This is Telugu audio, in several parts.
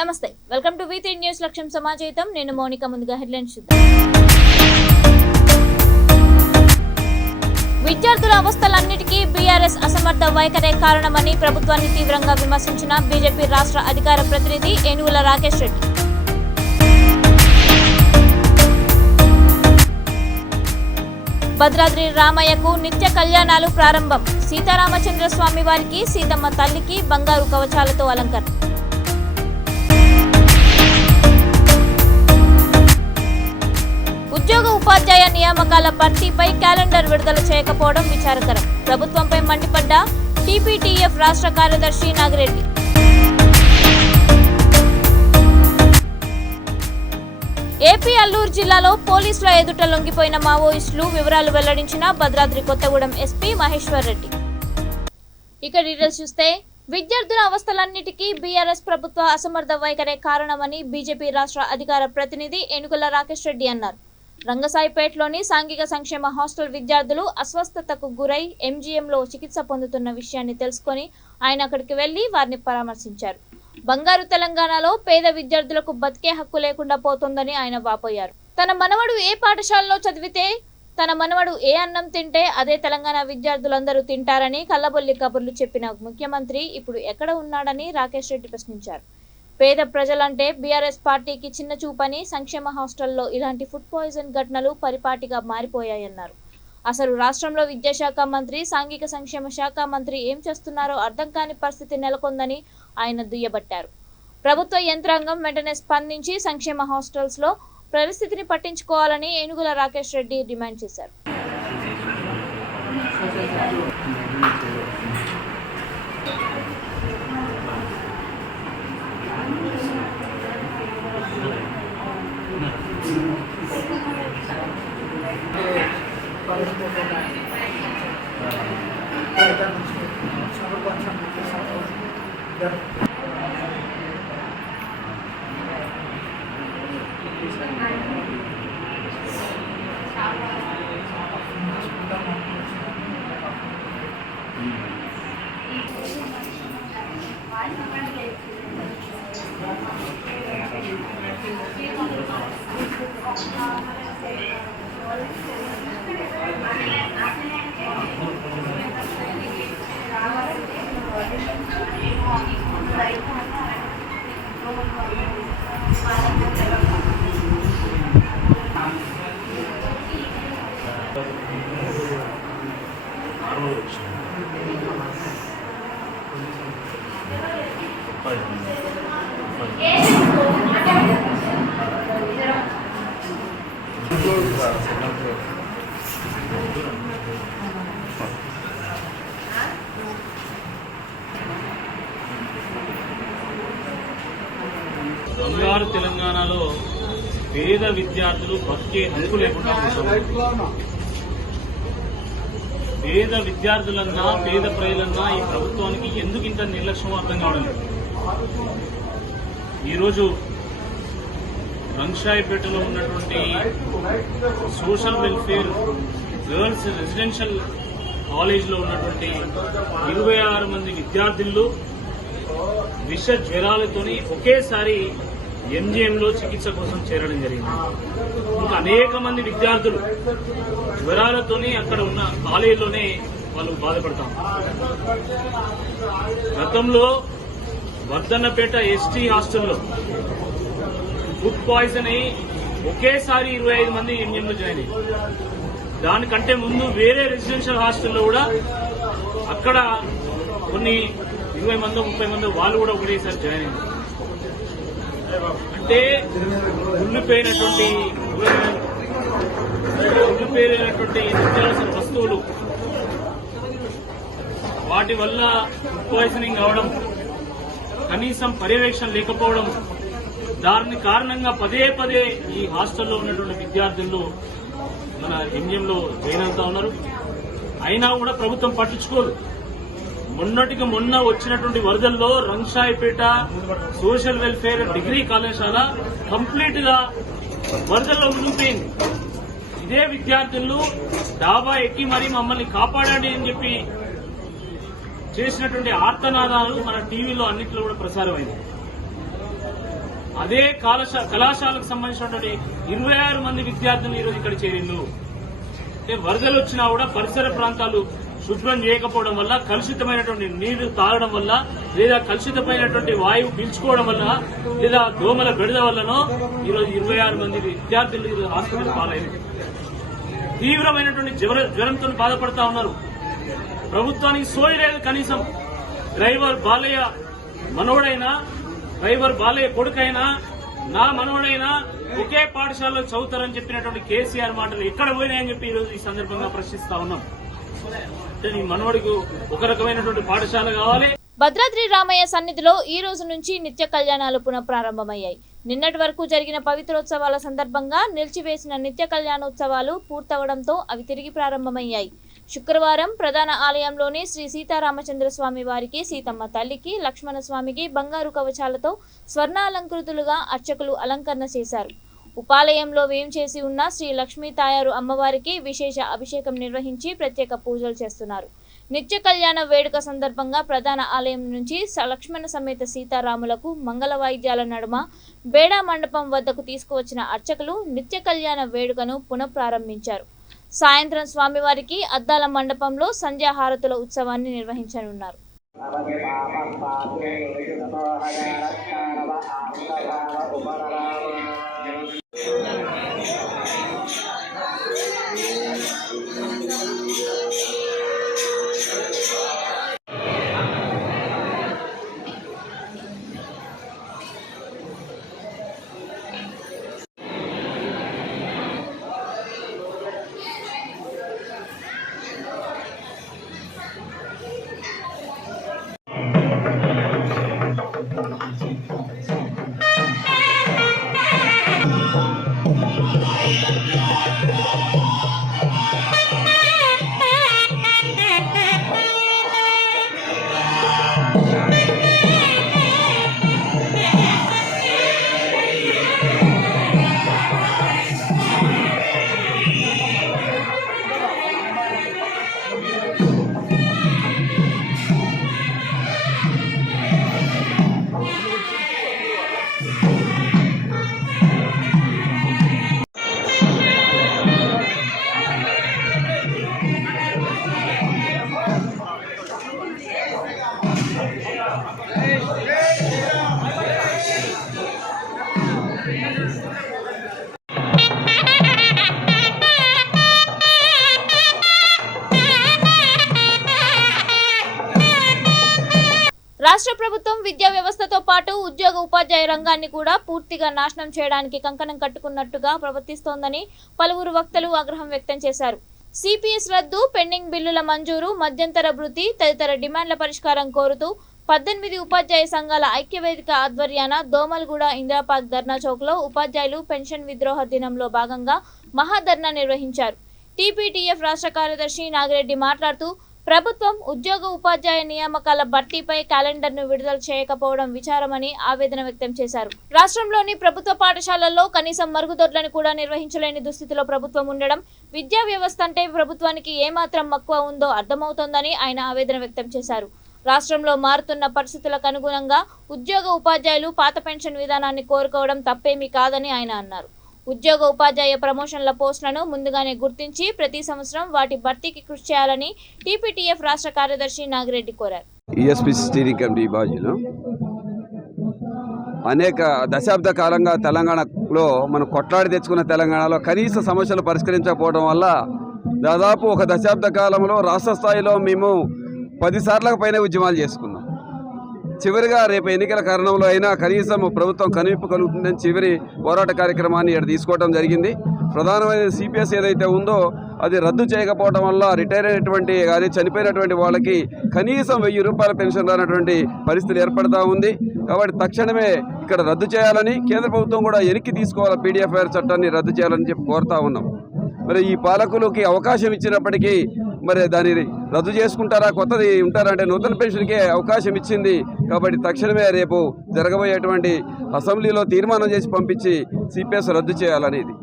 నమస్తే, వెల్కమ్ టు V3 న్యూస్ లక్ష్యం సమాజేతం. నేను మౌనిక. ముందుగా హెడ్లైన్స్ చూద్దాం. విద్యార్థుల అవస్థలన్నిటికీ బీఆర్ఎస్ అసమర్థ వైఖరే కారణమని ప్రభుత్వాన్ని తీవ్రంగా విమర్శించిన బీజేపీ రాష్ట్ర అధికార ప్రతినిధి ఏనుగుల రాకేష్ రెడ్డి. భద్రాద్రి రామయ్యకు నిత్య కళ్యాణాలు ప్రారంభం. సీతారామచంద్ర స్వామి వారికి, సీతమ్మ తల్లికి బంగారు కవచాలతో అలంకరణ. ఉద్యోగ ఉపాధ్యాయ నియామకాల భర్తీపై క్యాలెండర్ విడుదల చేయకపోవడం విచారకరం. ప్రభుత్వంపై మండిపడ్డ టీపీటీఎఫ్ రాష్ట్ర కార్యదర్శి నాగిరెడ్డి. ఏపీ అల్లూరు జిల్లాలో పోలీసుల ఎదుట లొంగిపోయిన మావోయిస్టులు వివరాలు వెల్లడించిన భద్రాద్రి కొత్తగూడెం ఎస్పీ మహేశ్వర్ రెడ్డి. ఇక డీటెయిల్స్ చూస్తే, విద్యార్థుల అవస్థలన్నిటికీ బీఆర్ఎస్ ప్రభుత్వ అసమర్థ వైఖరే కారణమని బీజేపీ రాష్ట్ర అధికార ప్రతినిధి ఏనుగుల రాకేష్ రెడ్డి అన్నారు. రంగసాయిపేటలోని సాంఘిక సంక్షేమ హాస్టల్ విద్యార్థులు అస్వస్థతకు గురై ఎంజీఎంలో చికిత్స పొందుతున్న విషయాన్ని తెలుసుకొని ఆయన అక్కడికి వెళ్లి వారిని పరామర్శించారు. బంగారు తెలంగాణలో పేద విద్యార్థులకు బతికే హక్కు లేకుండా పోతోందని ఆయన వాపోయారు. తన మనవడు ఏ పాఠశాలలో చదివితే, తన మనవడు ఏ అన్నం తింటే అదే తెలంగాణ విద్యార్థులందరూ తింటారని కల్లబొల్లి కబుర్లు చెప్పిన ముఖ్యమంత్రి ఇప్పుడు ఎక్కడ ఉన్నాడని రాకేష్ రెడ్డి ప్రశ్నించారు. పేద ప్రజలంటే బీఆర్ఎస్ పార్టీకి చిన్న చూపని, సంక్షేమ హాస్టల్లో ఇలాంటి ఫుడ్ పాయిజన్ ఘటనలు పరిపాటిగా మారిపోయాయన్నారు. అసలు రాష్ట్రంలో విద్యాశాఖ మంత్రి, సాంఘిక సంక్షేమ శాఖ మంత్రి ఏం చేస్తున్నారో అర్థం కాని పరిస్థితి నెలకొందని ఆయన దుయ్యబట్టారు. ప్రభుత్వ యంత్రాంగం వెంటనే స్పందించి సంక్షేమ హాస్టల్స్ లో పరిస్థితిని పట్టించుకోవాలని ఏనుగుల రాకేష్ రెడ్డి డిమాండ్ చేశారు. బంగారు తెలంగాణలో పేద విద్యార్థులు బతికే హక్కు లేకుండా పేద విద్యార్థులన్నా, పేద ప్రజలన్నా ఈ ప్రభుత్వానికి ఎందుకు ఇంత నిర్లక్ష్యం అర్థం కావడం లేదు. ఈరోజు రంగసాయిపేటలో ఉన్నటువంటి సోషల్ వెల్ఫేర్ గర్ల్స్ రెసిడెన్షియల్ కాలేజీలో ఉన్నటువంటి 26 మంది విద్యార్థులు విష జ్వరాలతోని ఒకేసారి ఎంజీఎంలో చికిత్స కోసం చేరడం జరిగింది. ఇంకా అనేక మంది విద్యార్థులు జ్వరాలతోని అక్కడ ఉన్న కాలేజీలోనే వాళ్ళు బాధపడతాం. గతంలో వర్ధన్నపేట ఎస్టీ హాస్టల్లో ఫుడ్ పాయిజన్ అయి ఒకేసారి 25 మంది ఎంజీఎంలో జాయిన్ అయ్యారు. దానికంటే ముందు వేరే రెసిడెన్షియల్ హాస్టల్లో కూడా అక్కడ కొన్ని 20 మందో 30 మందో వాళ్ళు కూడా ఒకటేసారి జాయిన్ అయ్యారు. అంటే ఉల్లిపోయినటువంటి నిత్యావసర వస్తువులు, వాటి వల్ల ఫుడ్ పాయిజనింగ్ అవడం, కనీసం పర్యవేక్షణ లేకపోవడం, దాని కారణంగా పదే పదే ఈ హాస్టల్లో ఉన్నటువంటి విద్యార్థులు మన ఎంజీఎంలో జాయిన్ అవుతా ఉన్నారు. అయినా కూడా ప్రభుత్వం పట్టించుకోదు. మొన్నటికి మొన్న వచ్చినటువంటి వరదల్లో రంగసాయిపేట సోషల్ వెల్ఫేర్ డిగ్రీ కళాశాల కంప్లీట్ గా వరదల్లో మునిగిపోయింది. ఇదే విద్యార్థులు డాబా ఎక్కి మరీ మమ్మల్ని కాపాడండి అని చెప్పి చేసినటువంటి ఆర్తనాదాలు మన టీవీలో అన్నింటిలో కూడా ప్రసారమైంది. అదే కళాశాలకు సంబంధించినటువంటి 26 మంది విద్యార్థులు ఈరోజు ఇక్కడ చేరిండ్రు. వరదలు వచ్చినా కూడా పరిసర ప్రాంతాలు శుభ్రం చేయకపోవడం వల్ల, కలుషితమైనటువంటి నీరు తాగడం వల్ల, లేదా కలుషితమైనటువంటి వాయువు పీల్చుకోవడం వల్ల, లేదా దోమల బెడద వల్లనో ఈరోజు 26 మంది విద్యార్థులు ఈరోజు హాస్పిటల్ పాలైంది. తీవ్రమైనటువంటి జ్వరంతో బాధపడతా ఉన్నారు. ప్రభుత్వానికి సోయి లేదు. కనీసం డ్రైవర్ బాలయ్య మనోడైనా, డ్రైవర్ బాలయ్య కొడుకైనా, నా మనోడైనా ఒకే పాఠశాలలో చదువుతారని చెప్పినటువంటి కేసీఆర్ మాటలు ఎక్కడ పోయినాయని చెప్పి ఈరోజు ఈ సందర్భంగా ప్రశ్నిస్తా ఉన్నాం. నీ మనోడికి ఒక రకమైనటువంటి పాఠశాల కావాలి. భద్రాద్రి రామయ్య సన్నిధిలో ఈ రోజు నుంచి నిత్య కళ్యాణాలు పునఃప్రారంభమయ్యాయి. నిన్నటి వరకు జరిగిన పవిత్రోత్సవాల సందర్భంగా నిలిచివేసిన నిత్య కళ్యాణోత్సవాలు పూర్తవడంతో అవి తిరిగి ప్రారంభమయ్యాయి. శుక్రవారం ప్రధాన ఆలయంలోని శ్రీ సీతారామచంద్ర స్వామి వారికి, సీతమ్మ తల్లికి, లక్ష్మణ స్వామికి బంగారు కవచాలతో స్వర్ణాలంకృతులుగా అర్చకులు అలంకరణ చేశారు. ఉపాలయంలో వేంచేసి ఉన్న శ్రీ లక్ష్మీ తాయారు అమ్మవారికి విశేష అభిషేకం నిర్వహించి ప్రత్యేక పూజలు చేస్తున్నారు. నిత్య కళ్యాణ వేడుక సందర్భంగా ప్రధాన ఆలయం నుంచి లక్ష్మణ సమేత సీతారాములకు మంగళ వాయిద్యాల నడుమ బేడా మండపం వద్దకు తీసుకువచ్చిన అర్చకులు నిత్య కళ్యాణ వేడుకను పునఃప్రారంభించారు. సాయంత్రం స్వామివారికి అద్దాల మండపంలో సంధ్యాహారతుల ఉత్సవాన్ని నిర్వహించనున్నారు. రాష్ట్ర ప్రభుత్వం విద్యా వ్యవస్థతో పాటు ఉద్యోగ ఉపాధ్యాయ రంగాన్ని కూడా పూర్తిగా నాశనం చేయడానికి కంకణం కట్టుకున్నట్టుగా ప్రవర్తిస్తోందని పలువురు వక్తలు ఆగ్రహం వ్యక్తం చేశారు. సిపిఎస్ రద్దు, పెండింగ్ బిల్లుల మంజూరు, మధ్యంతర భృతి తదితర డిమాండ్ల పరిష్కారం కోరుతూ 18 ఉపాధ్యాయ సంఘాల ఐక్యవేదిక ఆధ్వర్యాన దోమల్గూడ ఇందిరాపార్క్ ధర్నా చౌక్లో ఉపాధ్యాయులు పెన్షన్ విద్రోహ దినంలో భాగంగా మహాధర్నా నిర్వహించారు. టీపీటీఎఫ్ రాష్ట్ర కార్యదర్శి నాగిరెడ్డి మాట్లాడుతూ ప్రభుత్వం ఉద్యోగ ఉపాధ్యాయ నియామకాల భర్తీపై క్యాలెండర్ను విడుదల చేయకపోవడం విచారమని ఆవేదన వ్యక్తం చేశారు. రాష్ట్రంలోని ప్రభుత్వ పాఠశాలల్లో కనీసం మరుగుదొడ్లను కూడా నిర్వహించలేని దుస్థితిలో ప్రభుత్వం ఉండడం, విద్యా వ్యవస్థ అంటే ప్రభుత్వానికి ఏమాత్రం మక్కువ ఉందో అర్థమవుతోందని ఆయన ఆవేదన వ్యక్తం చేశారు. రాష్ట్రంలో మారుతున్న పరిస్థితులకు అనుగుణంగా ఉద్యోగ ఉపాధ్యాయులు పాత పెన్షన్ విధానాన్ని కోరుకోవడం తప్పేమీ కాదని ఆయన అన్నారు. ఉద్యోగ ఉపాధ్యాయ ప్రమోషన్ల పోస్టులను ముందుగానే గుర్తించి ప్రతి సంవత్సరం వాటి భర్తీకి కృషి చేయాలని టీపీటీఎఫ్ రాష్ట్ర కార్యదర్శి నాగిరెడ్డి కోరారు. ఈఎస్పీ స్టీరింగ్ కమిటీ బాధ్యులు అనేక దశాబ్ద కాలంగా తెలంగాణలో మనం కొట్లాడి తెచ్చుకున్న తెలంగాణలో కనీస సమస్యలు పరిష్కరించకపోవడం వల్ల దాదాపు ఒక దశాబ్ద కాలంలో రాష్ట్ర స్థాయిలో మేము 10 సార్లకు పైన ఉద్యమాలు చేసుకున్నాం. చివరిగా రేపు ఎన్నికల కారణంలో అయినా కనీసం ప్రభుత్వం కనువిప్పు కలుగుతుందని చివరి పోరాట కార్యక్రమాన్ని ఇక్కడ తీసుకోవడం జరిగింది. ప్రధానమైన సిపిఎస్ ఏదైతే ఉందో అది రద్దు చేయకపోవడం వల్ల రిటైర్ అయినటువంటి కానీ చనిపోయినటువంటి వాళ్ళకి కనీసం 1000 రూపాయల పెన్షన్ రానటువంటి పరిస్థితి ఏర్పడుతూ ఉంది. కాబట్టి తక్షణమే ఇక్కడ రద్దు చేయాలని, కేంద్ర ప్రభుత్వం కూడా వెనక్కి తీసుకోవాలి, పీడీఎఫ్ఐఆర్ చట్టాన్ని రద్దు చేయాలని చెప్పి కోరుతా ఉన్నాం. మరి ఈ పాలకులకి అవకాశం ఇచ్చినప్పటికీ మరి దాన్ని రద్దు చేసుకుంటారా, కొత్తది ఉంటారా అంటే నూతన పెన్షన్కే అవకాశం ఇచ్చింది. కాబట్టి తక్షణమే రేపు జరగబోయేటువంటి అసెంబ్లీలో తీర్మానం చేసి పంపించి సిపిఎస్ రద్దు చేయాలనేది.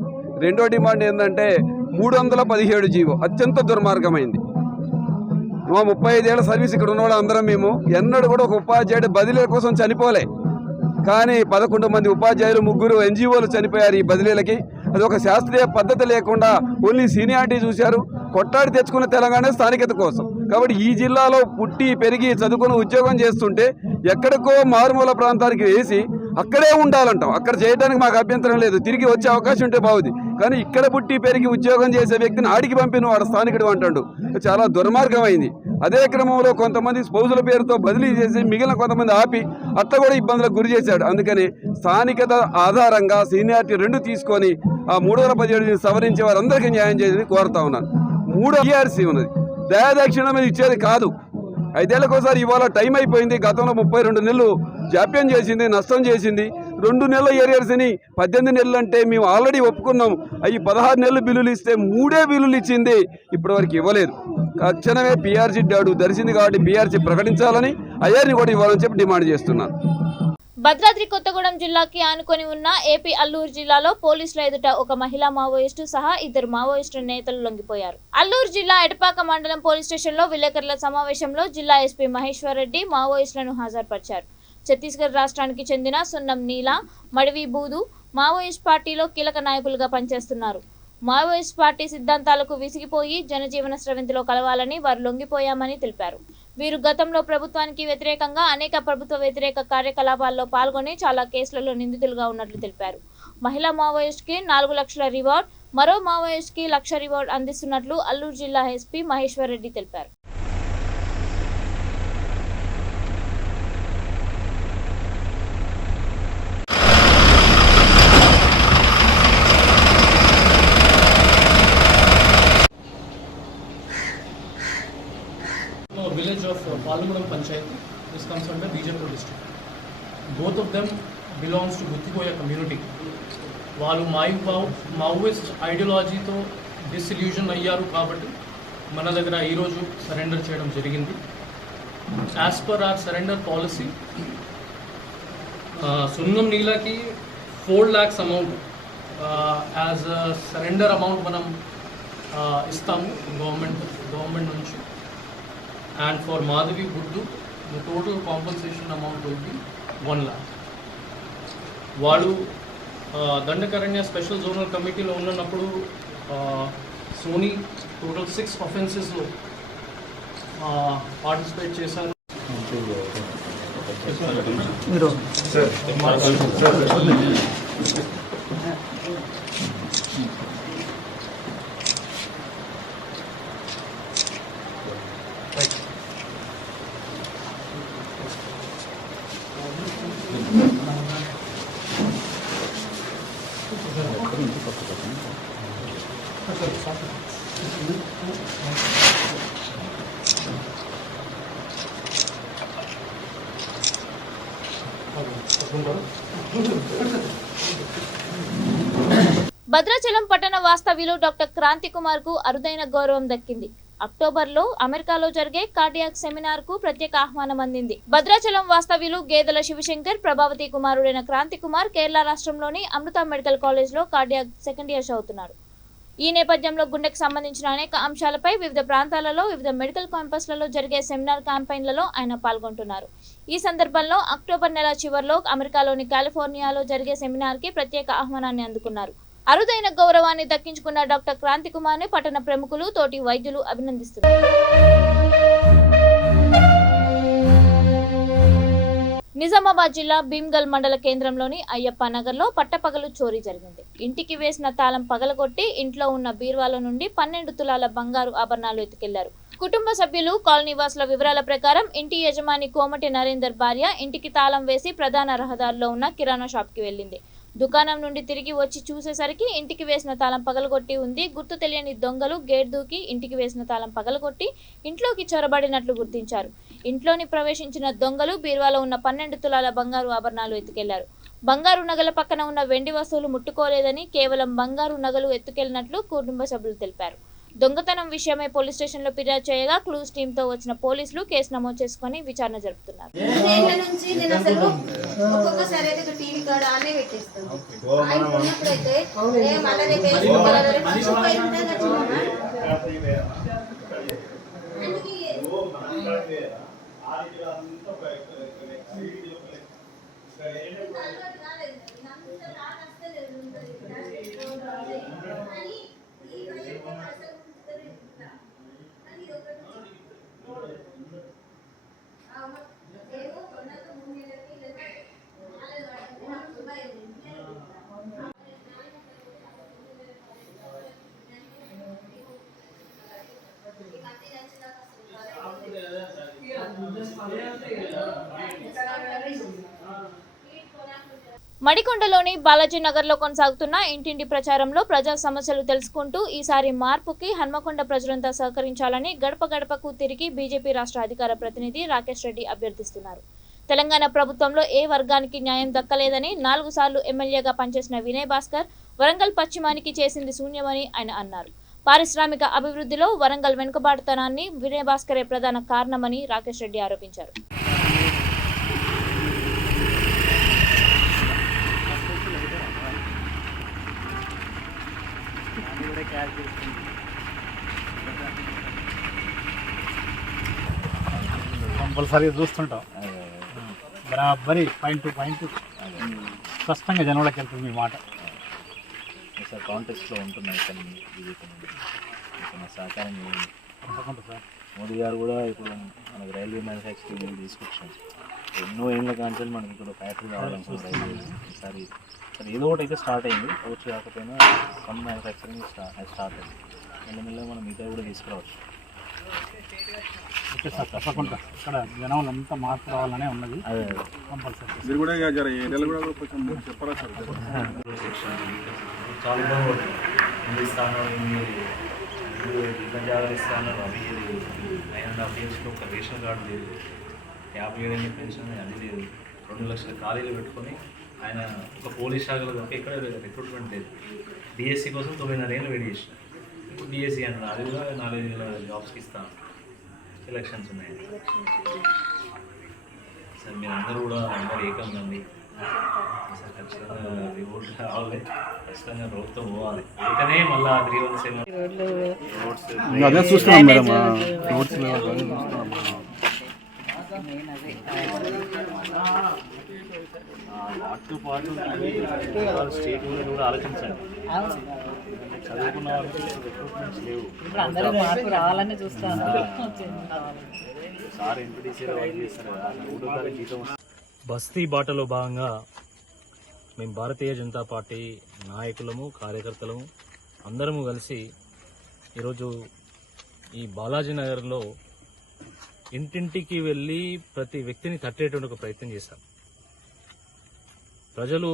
రెండో డిమాండ్ ఏంటంటే 317 జీవో అత్యంత దుర్మార్గమైంది. 35 ఏళ్ల సర్వీస్ ఇక్కడ ఉన్నవాడు అందరం మేము ఎన్నడూ కూడా ఒక ఉపాధ్యాయుడు బదిలీల కోసం చనిపోలే. కానీ 11 మంది ఉపాధ్యాయులు 3 NGOలు చనిపోయారు ఈ బదిలీలకి. అది ఒక శాస్త్రీయ పద్ధతి లేకుండా ఓన్లీ సీనియారిటీ చూశారు. కొట్టాడి తెచ్చుకున్న తెలంగాణ స్థానికత కోసం. కాబట్టి ఈ జిల్లాలో పుట్టి పెరిగి చదువుకుని ఉద్యోగం చేస్తుంటే ఎక్కడికో మారుమూల ప్రాంతానికి వేసి అక్కడే ఉండాలంటాం. అక్కడ చేయడానికి మాకు అభ్యంతరం లేదు, తిరిగి వచ్చే అవకాశం ఉంటే బాగుంది. కానీ ఇక్కడ పుట్టి పెరిగి ఉద్యోగం చేసే వ్యక్తిని ఆడికి పంపిన వాడు స్థానికుడు అంటాడు. చాలా దుర్మార్గం అయింది. అదే క్రమంలో కొంతమంది స్పౌజుల పేరుతో బదిలీ చేసి మిగిలిన కొంతమంది ఆపి అట్లా కూడా ఇబ్బందులకు గురి చేశాడు. అందుకని స్థానికత ఆధారంగా సీనియారిటీ 2 తీసుకొని ఆ 317 సవరించే వారందరికీ న్యాయం చేయాలని కోరుతా ఉన్నాను. 3 PRC ఉన్నది, దయాదాక్షిణ్యం మీద ఇచ్చేది కాదు. 5 ఏళ్లకోసారి ఇవాళ టైం అయిపోయింది. గతంలో 32 నెలలు జాప్యం చేసింది, నష్టం చేసింది. 2 నెలల ఏరియర్స్ని 18 నెలలు అంటే మేము ఆల్రెడీ ఒప్పుకున్నాం. అవి 16 నెలలు బిల్లులు ఇస్తే 3 బిల్లులు ఇచ్చింది, ఇప్పటివరకు ఇవ్వలేదు. తక్షణమే PRC దర్శింది కాబట్టి PRC ప్రకటించాలని, అయ్యారిని కూడా ఇవ్వాలని చెప్పి డిమాండ్ చేస్తున్నాను. భద్రాద్రి కొత్తగూడెం జిల్లాకి ఆనుకొని ఉన్న ఏపీ అల్లూరు జిల్లాలో పోలీసుల ఎదుట ఒక మహిళా మావోయిస్టు సహా 2 మావోయిస్టు నేతలు లొంగిపోయారు. అల్లూరు జిల్లా ఎడపాక మండలం పోలీస్ స్టేషన్లో విలేకరుల సమావేశంలో జిల్లా ఎస్పీ మహేశ్వర్ రెడ్డి మావోయిస్టులను హాజరుపరిచారు. ఛత్తీస్గఢ్ రాష్ట్రానికి చెందిన సున్నం నీల, మడివి బూదు మావోయిస్ట్ పార్టీలో కీలక నాయకులుగా పనిచేస్తున్నారు. మావోయిస్ట్ పార్టీ సిద్ధాంతాలకు విసిగిపోయి జనజీవన స్రవంతిలో కలవాలని వారు లొంగిపోయామని తెలిపారు. వీరు గతంలో ప్రభుత్వానికి వ్యతిరేకంగా అనేక ప్రభుత్వ వ్యతిరేక కార్యకలాపాల్లో పాల్గొని చాలా కేసులలో నిందితులుగా ఉన్నట్లు తెలిపారు. మహిళా మావోయిస్ట్కి 4 లక్షల రివార్డ్, మరో మావోయిస్ట్కి 1 లక్ష రివార్డ్ అందిస్తున్నట్లు అల్లూరు జిల్లా ఎస్పీ మహేశ్వర్ రెడ్డి తెలిపారు. Village of Palumudam Panchayat. This comes under Bijapur district. Both of them belongs to Guttikoya community. వాళ్ళు మావోయిస్ట్ ఐడియాలజీతో డిసిల్యూషన్ అయ్యారు కాబట్టి మన దగ్గర ఈరోజు సరెండర్ చేయడం జరిగింది. As per our surrender policy సున్నం నీలకి 4 lakhs amount as surrender amount మనం ఇస్తాము గవర్నమెంట్ నుంచి. And for Madhavi Buddu, the total compensation amount will be 1 lakh. వాళ్ళు దండకరణ్య స్పెషల్ జోనల్ కమిటీలో ఉన్నప్పుడు సోనీ టోటల్ 6 offences-లో పార్టిసిపేట్ చేశారు. భద్రాచలం పట్టణ వాస్తవ్యులు డాక్టర్ క్రాంతి కుమార్ కు అరుదైన గౌరవం దక్కింది. అక్టోబర్లో అమెరికాలో జరిగే కార్డియాక్ సెమినార్ కు ప్రత్యేక ఆహ్వానం అందింది. భద్రాచలం వాస్తవ్యులు గేదెల శివశంకర్ ప్రభావతి కుమారుడైన క్రాంతి కుమార్ కేరళ రాష్ట్రంలోని అమృత మెడికల్ కాలేజ్ లో కార్డియాక్ 2nd ఇయర్ చదువుతున్నారు. ఈ నేపథ్యంలో గుండెకు సంబంధించిన అనేక అంశాలపై వివిధ ప్రాంతాలలో వివిధ మెడికల్ క్యాంపస్లలో జరిగే సెమినార్ క్యాంపెయిన్లలో ఆయన పాల్గొంటున్నారు. ఈ సందర్భంలో అక్టోబర్ నెల చివరిలో అమెరికాలోని కాలిఫోర్నియాలో జరిగే సెమినార్ కి ప్రత్యేక ఆహ్వానాన్ని అందుకున్నారు. అరుదైన గౌరవాన్ని దక్కించుకున్న డాక్టర్ క్రాంతి కుమార్ ని పట్టణ ప్రముఖులు, తోటి వైద్యులు అభినందిస్తున్నారు. నిజామాబాద్ జిల్లా భీమ్గల్ మండల కేంద్రంలోని అయ్యప్ప నగర్ లో పట్టపగలు చోరీ జరిగింది. ఇంటికి వేసిన తాళం పగలగొట్టి ఇంట్లో ఉన్న బీర్వాలో నుండి 12 తులాల బంగారు ఆభరణాలు ఎత్తుకెళ్లారు. కుటుంబ సభ్యులు, కాలనీవాసుల వివరాల ప్రకారం ఇంటి యజమాని కోమటి నరేందర్ భార్య ఇంటికి తాళం వేసి ప్రధాన రహదారిలో ఉన్న కిరాణా షాప్ కి వెళ్లింది. దుకాణం నుండి తిరిగి వచ్చి చూసేసరికి ఇంటికి వేసిన తాళం పగలగొట్టి ఉంది. గుర్తు తెలియని దొంగలు గేట్ దూకి ఇంటికి వేసిన తాళం పగలగొట్టి ఇంట్లోకి చొరబడినట్లు గుర్తించారు. ఇంట్లోని ప్రవేశించిన దొంగలు బీరువాలో ఉన్న 12 తులాల బంగారు ఆభరణాలు ఎత్తుకెళ్లారు. బంగారు నగల పక్కన ఉన్న వెండి వస్తువులు ముట్టుకోలేదని, కేవలం బంగారు నగలు ఎత్తుకెళ్లినట్లు కుటుంబ సభ్యులు తెలిపారు. దొంగతనం విషయమై పోలీస్ స్టేషన్లో ఫిర్యాదు చేయగా క్లూస్ టీంతో వచ్చిన పోలీసులు కేసు నమోదు చేసుకుని విచారణ జరుపుతున్నారు. మడికొండలోని బాలాజీ నగర్లో కొనసాగుతున్న ఇంటింటి ప్రచారంలో ప్రజా సమస్యలు తెలుసుకుంటూ ఈసారి మార్పుకి హన్మకొండ ప్రజలంతా సహకరించాలని గడప గడపకు తిరిగి బీజేపీ రాష్ట్ర అధికార ప్రతినిధి రాకేష్ రెడ్డి అభ్యర్థిస్తున్నారు. తెలంగాణ ప్రభుత్వంలో ఏ వర్గానికి న్యాయం దక్కలేదని 4 సార్లు ఎమ్మెల్యేగా పనిచేసిన వినయ్ భాస్కర్ వరంగల్ పశ్చిమానికి చేసింది శూన్యమని ఆయన అన్నారు. పారిశ్రామిక అభివృద్ధిలో వరంగల్ వెనుకబాటుతనాన్ని వినయ్ భాస్కరే ప్రధాన కారణమని రాకేష్ రెడ్డి ఆరోపించారు. కంపల్సరీగా చూస్తుంటాం బరాబరి పాయింట్ టు పాయింట్ స్పష్టంగా జనంలోకి వెళ్తుంది మీ మాట. సార్ కాంటెస్ట్లో ఉంటున్నాయి కానీ సహకారం తప్పకుండా సార్. మోదీ గారు కూడా ఇప్పుడు మనకు రైల్వే మ్యానుఫ్యాక్చరింగ్ తీసుకొచ్చాం. ఎన్నో ఏళ్ళ కాంచెలు మనకి ఇప్పుడు ఫ్యాక్టరీ కావాలనుకుంటున్నాం. రైల్వే ఈసారి సరే ఏదో ఒకటి అయితే స్టార్ట్ అయింది. వచ్చి కాకపోయినా సమ్ మ్యానుఫ్యాక్చరింగ్ స్టార్ట్ అయింది. మెల్లమెల్లగా మనం మిగతా కూడా తీసుకురావచ్చు. ఓకే సార్, తప్పకుండా ఇక్కడ జనం అంతా మార్పు రావాలనే ఉన్నది. అదే కంపల్సరీ మీరు కూడా కొంచెం చెప్పరా సార్? చాలా బాగుంది. ఇల్లు ఇస్తాను, ఇళ్ళ జాగాలు ఇస్తాను. అవి 9.5 yearsలో ఒక రేషన్ కార్డు లేదు, 57 పెన్షన్ అది లేదు, 2 లక్షల ఖాళీలు పెట్టుకొని ఆయన ఒక పోలీస్ శాఖలో తప్ప ఎక్కడ రిక్రూట్మెంట్ లేదు. డిఎస్సి కోసం 9.5 ఏళ్ళు వెయిట్ చేసిన. ఇప్పుడు డిఎస్సి అన్నాడు, అది కూడా 4,000 జాబ్స్కి ఇస్తాను. ఎలక్షన్స్ ఉన్నాయి సార్, మీరు అందరూ కూడా అందరూ ఏకంగా సార్. ఖచ్చితంగా ఓట్లు రావాలి, ఖచ్చితంగా ప్రభుత్వం పోవాలి. అందుకనే మళ్ళీ 317 రోడ్స్ అదే చూస్తున్నాం మేడం, రోడ్స్ చూస్తున్నాం. వాటితో పాటు స్టేట్ గురించి కూడా ఆలోచించండి. చదువుకున్న వాళ్ళకి రిక్రూట్మెంట్స్ లేవు. మార్పు రావాలని చూస్తాను. సార్ ఎంపీటీసీలో వర్క్ చేస్తారు కదా, 3వ తారీఖు జీతం. బస్తీ బాటలో భాగంగా మేము భారతీయ జనతా పార్టీ నాయకులము కార్యకర్తలము అందరము కలిసి ఈరోజు ఈ బాలాజీ నగర్లో ఇంటింటికి వెళ్ళి ప్రతి వ్యక్తిని తట్టేటువంటి ఒక ప్రయత్నం చేశాం. ప్రజలు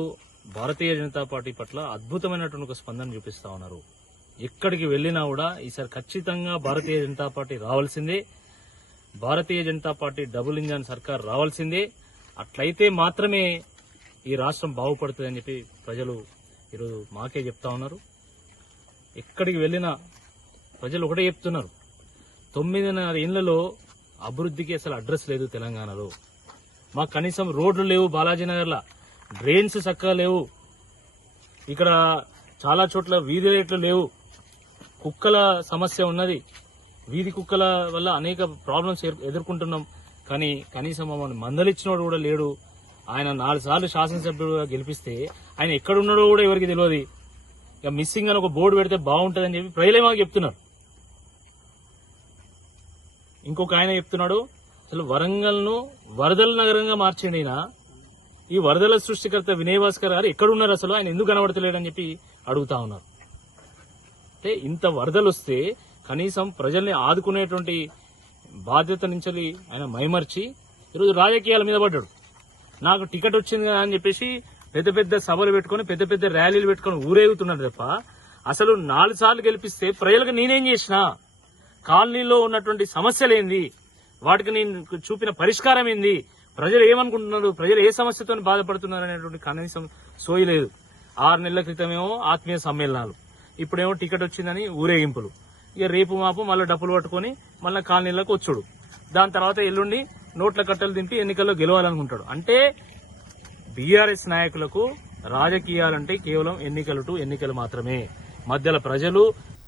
భారతీయ జనతా పార్టీ పట్ల అద్భుతమైనటువంటి ఒక స్పందన చూపిస్తా ఉన్నారు. ఎక్కడికి వెళ్ళినా కూడా ఈసారి ఖచ్చితంగా భారతీయ జనతా పార్టీ రావాల్సిందే, Bharatiya Janata party double engine సర్కార్ రావాల్సిందే. అట్లయితే మాత్రమే ఈ రాష్ట్రం బాగుపడుతుందని చెప్పి ప్రజలు ఈరోజు మాకే చెప్తా ఉన్నారు. ఎక్కడికి వెళ్ళినా ప్రజలు ఒకటే చెప్తున్నారు, 9.5 ఏళ్లలో అభివృద్ధికి అసలు అడ్రస్ లేదు తెలంగాణలో. మాకు కనీసం రోడ్లు లేవు, బాలాజీ నగర్లో డ్రైన్స్ చక్కగా లేవు, ఇక్కడ చాలా చోట్ల వీధి లైట్లు లేవు, కుక్కల సమస్య ఉన్నది, వీధి కుక్కల వల్ల అనేక ప్రాబ్లమ్స్ ఎదుర్కొంటున్నాం. కానీ కనీసం మమ్మల్ని మందలిచ్చినోడు కూడా లేడు. ఆయన 4 సార్లు శాసనసభ్యుడుగా గెలిపిస్తే ఆయన ఎక్కడున్నాడో కూడా ఎవరికి తెలియదు. ఇక మిస్సింగ్ అని ఒక బోర్డు పెడితే బాగుంటుందని చెప్పి ప్రజలే మాకు చెప్తున్నారు. ఇంకొక ఆయన చెప్తున్నాడు, అసలు వరంగల్ను వరదల నగరంగా మార్చండి. ఈ వరదల సృష్టికర్త వినయ్ భాస్కర్ గారు ఎక్కడున్నారు, అసలు ఆయన ఎందుకు కనబడతలేడని చెప్పి అడుగుతా ఉన్నారు. అంటే ఇంత వరదలు వస్తే కనీసం ప్రజల్ని ఆదుకునేటువంటి బాధ్యత నుంచి ఆయన మైమర్చి ఈరోజు రాజకీయాల మీద పడ్డాడు. నాకు టికెట్ వచ్చింది కదా అని చెప్పేసి పెద్ద పెద్ద సభలు పెట్టుకుని పెద్ద పెద్ద ర్యాలీలు పెట్టుకుని ఊరేగుతున్నాడు తప్ప అసలు 4 సార్లు గెలిపిస్తే ప్రజలకు నేనేం చేసినా, కాలనీలో ఉన్నటువంటి సమస్యలు ఏంది, వాటికి నేను చూపిన పరిష్కారం ఏంది, ప్రజలు ఏమనుకుంటున్నారు, ప్రజలు ఏ సమస్యతో బాధపడుతున్నారు అనేటువంటి కనీసం సోయి లేదు. 6 నెలల క్రితమేమో ఆత్మీయ సమ్మేళనాలు, ఇప్పుడేమో టికెట్ వచ్చిందని ఊరేగింపులు. ఇక రేపు మాపు మళ్ళీ డప్పులు పట్టుకొని మళ్ళీ కాలనీలకు వచ్చాడు. దాని తర్వాత ఎల్లుండి నోట్ల కట్టలు దింపి ఎన్నికల్లో గెలవాలనుకుంటాడు. అంటే బీఆర్ఎస్ నాయకులకు రాజకీయాలంటే కేవలం ఎన్నికలు మాత్రమే. మధ్యలో ప్రజలు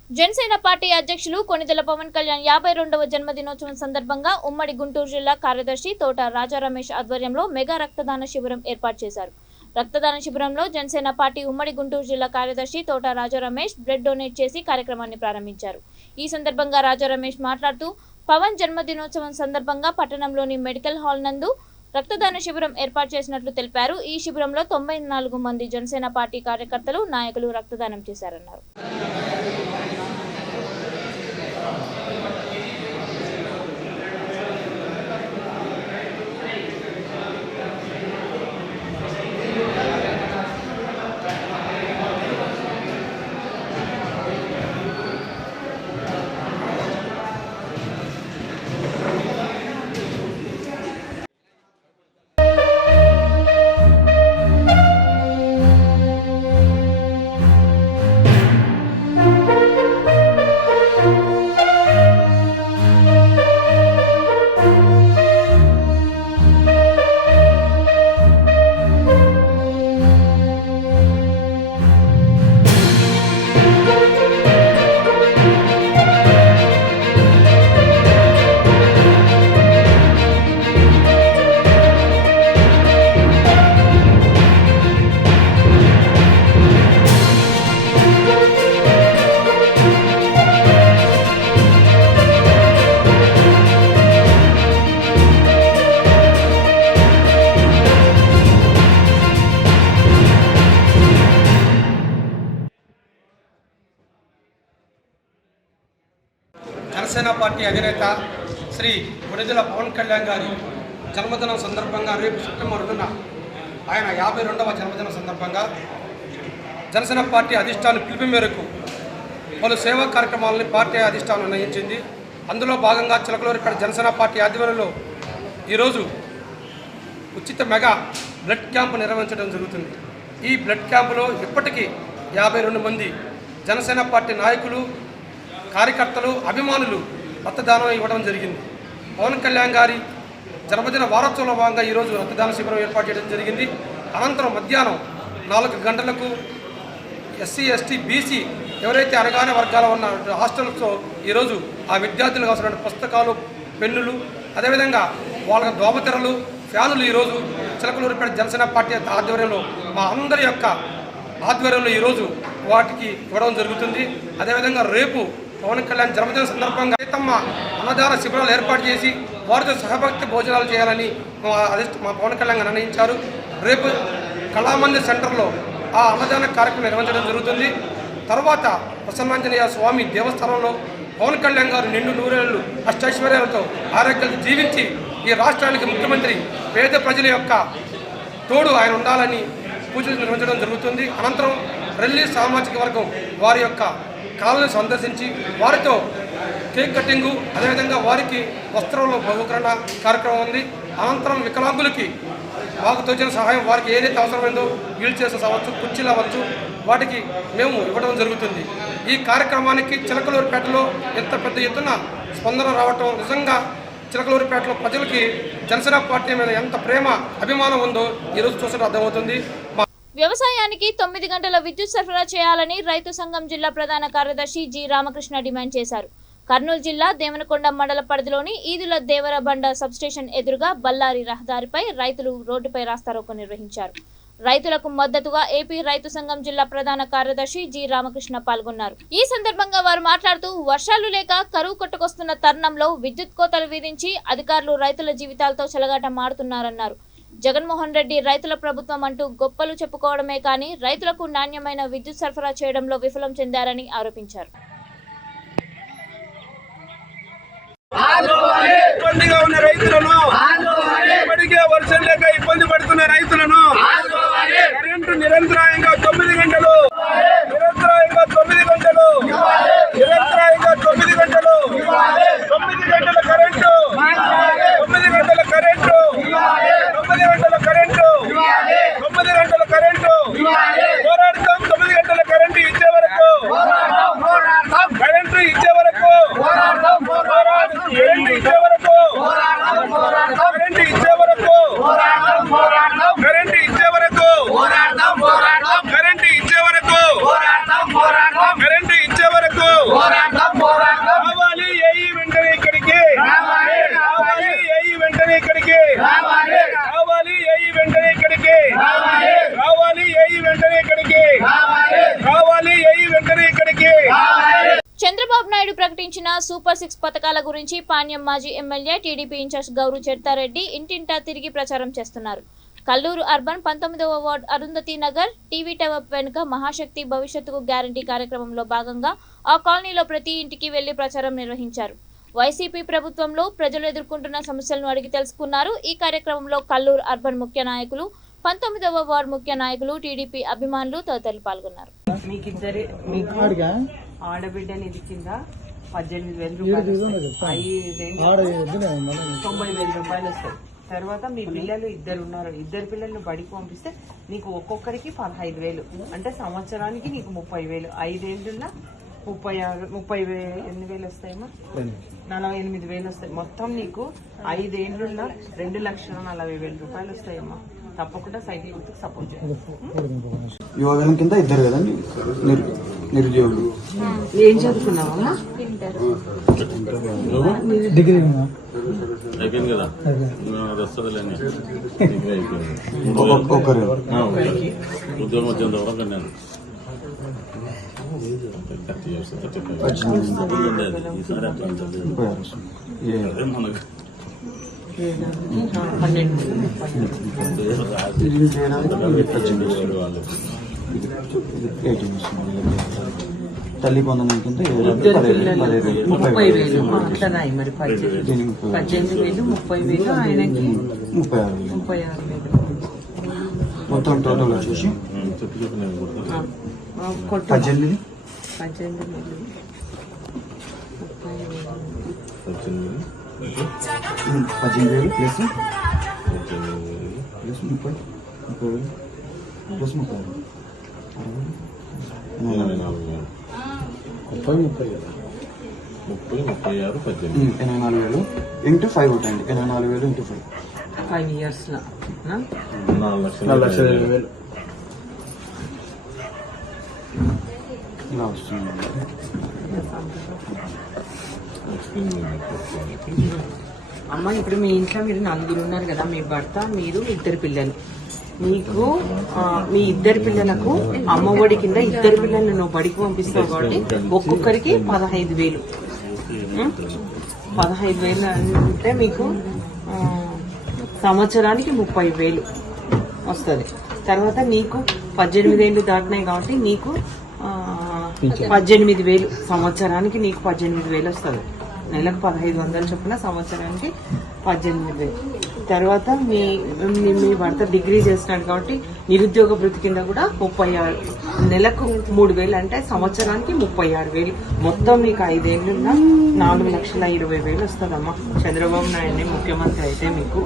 జనసేన పార్టీ అధ్యక్షులు కొణిదెల పవన్ కళ్యాణ్ 52వ జన్మదినోత్సవం సందర్భంగా ఉమ్మడి గుంటూరు జిల్లా కార్యదర్శి తోట రాజా రమేష్ ఆధ్వర్యంలో మెగా రక్తదాన శిబిరం ఏర్పాటు చేశారు. రక్తదాన శిబిరంలో జనసేన పార్టీ ఉమ్మడి గుంటూరు జిల్లా కార్యదర్శి తోట రాజా రమేష్ బ్లడ్ డొనేట్ చేసి కార్యక్రమాన్ని ప్రారంభించారు. ఈ సందర్భంగా రాజా రమేష్ మాట్లాడుతూ పవన్ జన్మదినోత్సవం సందర్భంగా పట్టణంలోని మెడికల్ హాల్ నందు రక్తదాన శిబిరం ఏర్పాటు చేసినట్లు తెలిపారు. ఈ శిబిరంలో 94 మంది జనసేన పార్టీ కార్యకర్తలు నాయకులు రక్తదానం చేశారన్నారు. జనసేన పార్టీ అధినేత శ్రీ కొణిదెల పవన్ కళ్యాణ్ గారి జన్మదినం సందర్భంగా రేపు సెప్టెంబర్ 2న ఆయన 52వ జన్మదినం సందర్భంగా జనసేన పార్టీ అధిష్టానం పిలుపు మేరకు పలు సేవా కార్యక్రమాలని పార్టీ అధిష్టానం నిర్ణయించింది. అందులో భాగంగా చిలకలూరిపేట జనసేన పార్టీ ఆధ్వర్యంలో ఈరోజు ఉచిత మెగా బ్లడ్ క్యాంపు నిర్వహించడం జరుగుతుంది. ఈ బ్లడ్ క్యాంపులో ఇప్పటికీ 52 మంది జనసేన పార్టీ నాయకులు, కార్యకర్తలు, అభిమానులు రక్తదానం ఇవ్వడం జరిగింది. పవన్ కళ్యాణ్ గారి జన్మదిన వారోత్సవంలో భాగంగా ఈరోజు రక్తదాన శిబిరం ఏర్పాటు చేయడం జరిగింది. అనంతరం మధ్యాహ్నం 4 గంటలకు ఎస్సీ, ఎస్టీ, బీసీ ఎవరైతే అనగానే వర్గాలు ఉన్న హాస్టల్స్లో ఈరోజు ఆ విద్యార్థులకు అవసరమైన పుస్తకాలు, పెన్నులు, అదేవిధంగా వాళ్ళ దోమతెరలు, ఫ్యానులు ఈరోజు చిలకలూరిపేట జనసేన పార్టీ ఆధ్వర్యంలో మా అందరి యొక్క ఆధ్వర్యంలో ఈరోజు వాటికి ఇవ్వడం జరుగుతుంది. అదేవిధంగా రేపు పవన్ కళ్యాణ్ జన్మదిన సందర్భంగా తమ అన్నదాన శిబిరాలు ఏర్పాటు చేసి వారితో సహభక్తి భోజనాలు చేయాలని మా పవన్ కళ్యాణ్ నిర్ణయించారు. రేపు కళామందిర్ సెంటర్లో ఆ అన్నదాన కార్యక్రమం నిర్వహించడం జరుగుతుంది. తర్వాత ప్రసన్నాంజనేయ స్వామి దేవస్థానంలో పవన్ కళ్యాణ్ గారు నిండు నూరేళ్లు అష్టైశ్వర్యాలతో ఆరోగ్యాలు జీవించి ఈ రాష్ట్రానికి ముఖ్యమంత్రి, పేద ప్రజల యొక్క తోడు ఆయన ఉండాలని పూజలు నిర్వహించడం జరుగుతుంది. అనంతరం రెల్లి సామాజిక వర్గం వారి యొక్క కాలనీ సందర్శించి వారితో కేక్ కటింగు, అదేవిధంగా వారికి వస్త్రంలో బహుకరణ కార్యక్రమం ఉంది. అనంతరం వికలాంగులకి మాకు తోచిన సహాయం వారికి ఏదైతే అవసరమైందో వీల్ చైర్స్ అవ్వచ్చు, కుర్చీలు అవ్వచ్చు, వాటికి మేము ఇవ్వడం జరుగుతుంది. ఈ కార్యక్రమానికి చిలకలూరిపేటలో ఎంత పెద్ద ఎత్తున స్పందన రావటం నిజంగా చిలకలూరిపేటలో ప్రజలకి జనసేన పార్టీ మీద ఎంత ప్రేమ, అభిమానం ఉందో ఈరోజు చూస్తే అర్థమవుతుంది. వ్యవసాయానికి 9 గంటల విద్యుత్ సరఫరా చేయాలని రైతు సంఘం జిల్లా ప్రధాన కార్యదర్శి జి రామకృష్ణ డిమాండ్ చేశారు. కర్నూలు జిల్లా దేవనకొండ మండల పరిధిలోని ఈదుల దేవరబండ సబ్స్టేషన్ ఎదురుగా బళ్ళారి రహదారిపై రైతులు రోడ్డుపై రాస్తారోకో నిర్వహించారు. రైతులకు మద్దతుగా ఏపీ రైతు సంఘం జిల్లా ప్రధాన కార్యదర్శి జి రామకృష్ణ పాల్గొన్నారు. ఈ సందర్భంగా వారు మాట్లాడుతూ వర్షాలు లేక కరువు కొట్టుకొస్తున్న తరుణంలో విద్యుత్ కోతలు విధించి అధికారులు రైతుల జీవితాలతో చెలగాటమాడుతున్నారన్నారు. జగన్మోహన్ రెడ్డి రైతుల ప్రభుత్వం అంటూ గొప్పలు చెప్పుకోవడమే కానీ రైతులకు నాణ్యమైన విద్యుత్ సరఫరా చేయడంలో విఫలం చెందారని ఆరోపించారు. ఇబ్బందిగా ఉన్న రైతులను, ఇప్పటికే వర్షం లేక ఇబ్బంది పడుతున్న రైతులను కరెంటు నిరంతరాయంగా 9 గంటలు, నిరంతరాయంగా 9 గంటలు, నిరంతరాయంగా 9 గంటలు, 9 గంటల కరెంటు, 9 గంటల కరెంటు, 9 గంటల కరెంటు, 9 గంటల కరెంటు పోరాడతాం. 9 గంటల కరెంటు ఇచ్చే వరకు, కరెంటు ఇచ్చే వరకు, కరెంటు ఇచ్చే వరకు, కరెంటు ఇచ్చే వరకు, కరెంటు ఇచ్చే వరకు, సూపర్ 6 పథకాల గురించి పాణ్యం మాజీ ఎమ్మెల్యే టీడీపీ ఇన్ఛార్జ్ గౌరు చెర్తారెడ్డి ఇంటింటా తిరిగి ప్రచారం చేస్తున్నారు. Kalluru urban 19వ ward Arundhati Nagar TV tower వెనుక మహాశక్తి భవిష్యత్తుకు గ్యారంటీ కార్యక్రమంలో భాగంగా ఆ కాలనీలో ప్రతి ఇంటికి వెళ్లి ప్రచారం నిర్వహించారు. వైసీపీ ప్రభుత్వంలో ప్రజలు ఎదుర్కొంటున్న సమస్యలను అడిగి తెలుసుకున్నారు. ఈ కార్యక్రమంలో కల్లూరు అర్బన్ ముఖ్య నాయకులు, 19వ వార్డు ముఖ్య నాయకులు, టీడీపీ అభిమానులు తదితరులు పాల్గొన్నారు. మీకు ఆడబిడ్డని ఇది కింద 18,000 రూపాయలు, 90,000 రూపాయలు వస్తాయి. తర్వాత మీ పిల్లలు ఇద్దరు ఉన్నారు, ఇద్దరు పిల్లల్ని బడికి పంపిస్తే నీకు ఒక్కొక్కరికి 15,000, అంటే సంవత్సరానికి నీకు 30,000, 5 ఏళ్ళున్నా 30,000 వస్తాయమ్మా, 48,000 వస్తాయి. మొత్తం నీకు 5 ఏళ్ళున్నా 2,40,000 రూపాయలు వస్తాయమ్మా. తప్పకుండా సైకిల్ గుర్తుకు సపోర్ట్ చేయండి. యువజనం కింద ఇద్దరు కదండి నిరుద్యోగులు. ఏం చదువుకున్నావమ్మా? డిగ్రీ అయిపోయింది కదా, ఒకరు ఉద్యోగం వచ్చేంత వరకు నేను మనకు 18 తల్లి పొందడం కింద 30,000 అట్లనాయి. మరి 18,000, 30,000, ఆయనకి 36,000. మొత్తం టోటల్ వచ్చేసి 18,000 ప్లస్ 30,000 ప్లస్ 30,000 84,000 ఇంటూ 5 ఉంటాయండి. 84,000 ఇంటూ 5 years లో 4,20,000 ఇలా వస్తుంది. అమ్మ, ఇప్పుడు మీ ఇంట్లో మీరు 4 ఉన్నారు కదా, మీ భర్త, మీరు, 2 పిల్లలు. మీకు మీ 2 పిల్లలకు అమ్మఒడి కింద 2 పిల్లల్ని నువ్వు బడికి పంపిస్తావు కాబట్టి ఒక్కొక్కరికి 15,000. 15,000 అంటే మీకు సంవత్సరానికి 30,000 వస్తుంది. తర్వాత నీకు 18 ఏళ్ళు దాటినాయి కాబట్టి నీకు 18,000 సంవత్సరానికి నీకు 18,000 వస్తుంది. నెలకు 1,500 చొప్పున, సంవత్సరానికి 18,000. తర్వాత మీ భర్త డిగ్రీ చేస్తున్నాడు కాబట్టి నిరుద్యోగ భృతి కింద కూడా 36, నెలకు 3,000 అంటే సంవత్సరానికి 36,000. మొత్తం మీకు 5 ఏళ్ళున్నా 4,20,000 వస్తుందమ్మా. చంద్రబాబు నాయుడు ముఖ్యమంత్రి అయితే మీకు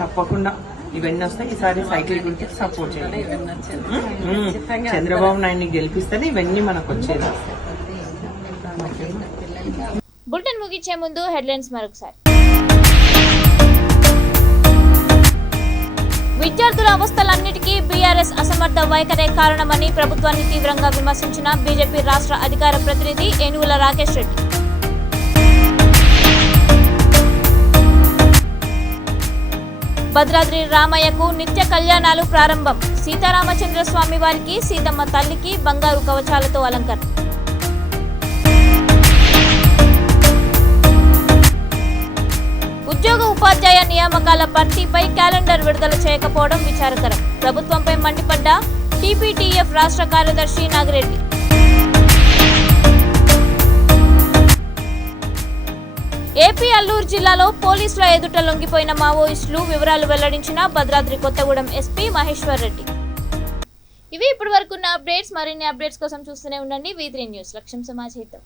తప్పకుండా ఇవన్నీ వస్తాయి. ఈసారి సైకిల్ గురించి సపోర్ట్ చేయండి. చంద్రబాబు నాయుడిని గెలిపిస్తేనే ఇవన్నీ మనకు వచ్చేది. బులెటిన్ ముగించే ముందు హెడ్లైన్స్ మరొకసారి. విద్యార్థుల అవస్థలన్నిటికీ బీఆర్ఎస్ అసమర్థ వైఖరే కారణమని ప్రభుత్వాన్ని తీవ్రంగా విమర్శించిన బీజేపీ రాష్ట్ర అధికార ప్రతినిధి ఏనుగుల రాకేష్ రెడ్డి. భద్రాద్రి రామయ్యకు నిత్య కళ్యాణాలు ప్రారంభం. సీతారామచంద్ర స్వామి వారికి, సీతమ్మ తల్లికి బంగారు కవచాలతో అలంకరణ. ఉద్యోగ ఉపాధ్యాయ నియామకాల భర్తీపై క్యాలెండర్ విడుదల చేయకపోవడం విచారకరం. ప్రభుత్వంపై మండిపడ్డ టీపీటీఎఫ్ రాష్ట్ర కార్యదర్శి నాగిరెడ్డి. ఏపీ అల్లూరు జిల్లాలో పోలీసుల ఎదుట లొంగిపోయిన మావోయిస్టులు వివరాలు వెల్లడించిన భద్రాద్రి కొత్తగూడెం ఎస్పీ మహేశ్వర్ రెడ్డి. ఇవి ఇప్పటి వరకున్న అప్డేట్స్. మరిన్ని అప్డేట్స్ కోసం చూస్తూనే ఉండండి V3 న్యూస్. లక్ష్యం సమాజ హితం.